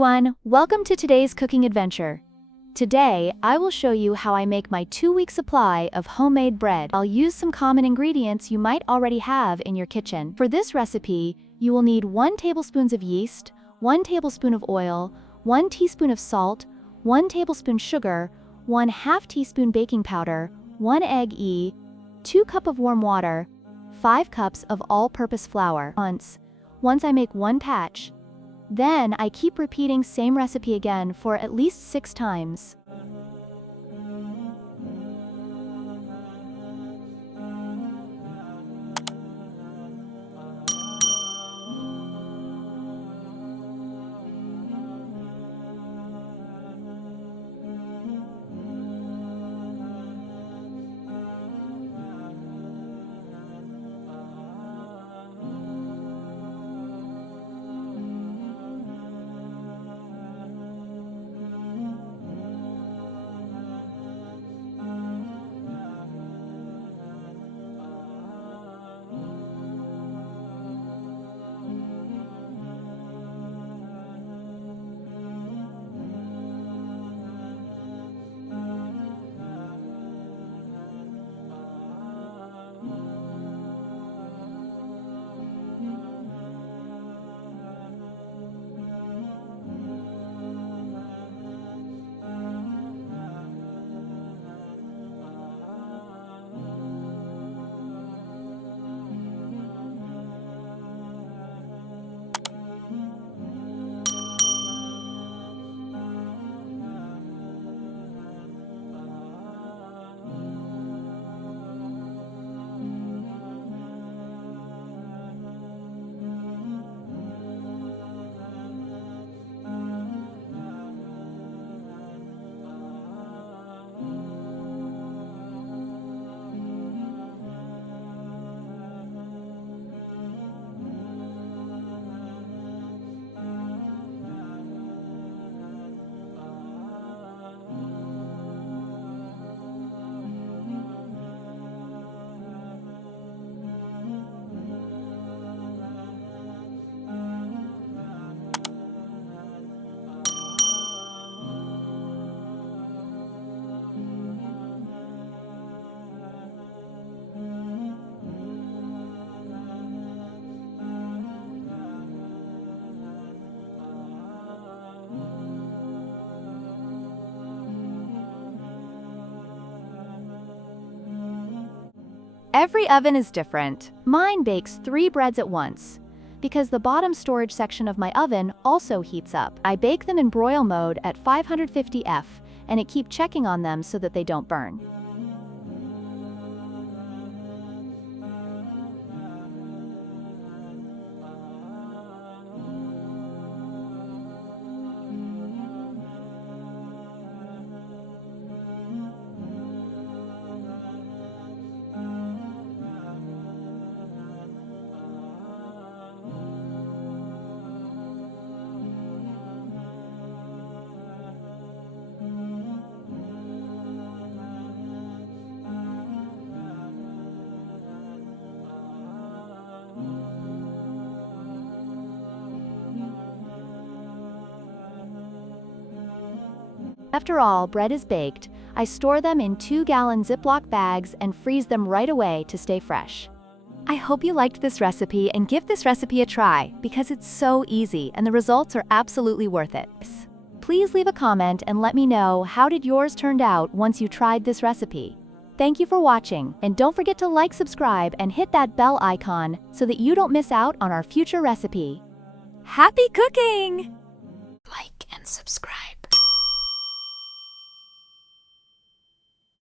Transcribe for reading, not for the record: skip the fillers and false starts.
everyone, welcome to today's cooking adventure. Today, I will show you how I make my 2-week supply of homemade bread. I'll use some common ingredients you might already have in your kitchen. For this recipe, you will need 1 tablespoon of yeast, 1 tablespoon of oil, 1 teaspoon of salt, 1 tablespoon sugar, 1/2 teaspoon baking powder, 1 egg, 2 cups of warm water, 5 cups of all-purpose flour. Once I make 1 batch, then I keep repeating same recipe again for at least 6 times. Every oven is different. Mine bakes 3 breads at once, because the bottom storage section of my oven also heats up. I bake them in broil mode at 550 F, and I keep checking on them so that they don't burn. After all bread is baked, I store them in 2-gallon Ziploc bags and freeze them right away to stay fresh. I hope you liked this recipe and give this recipe a try because it's so easy and the results are absolutely worth it. Please leave a comment and let me know how did yours turned out once you tried this recipe. Thank you for watching, and don't forget to like, subscribe, and hit that bell icon so that you don't miss out on our future recipe. Happy cooking! Like and subscribe.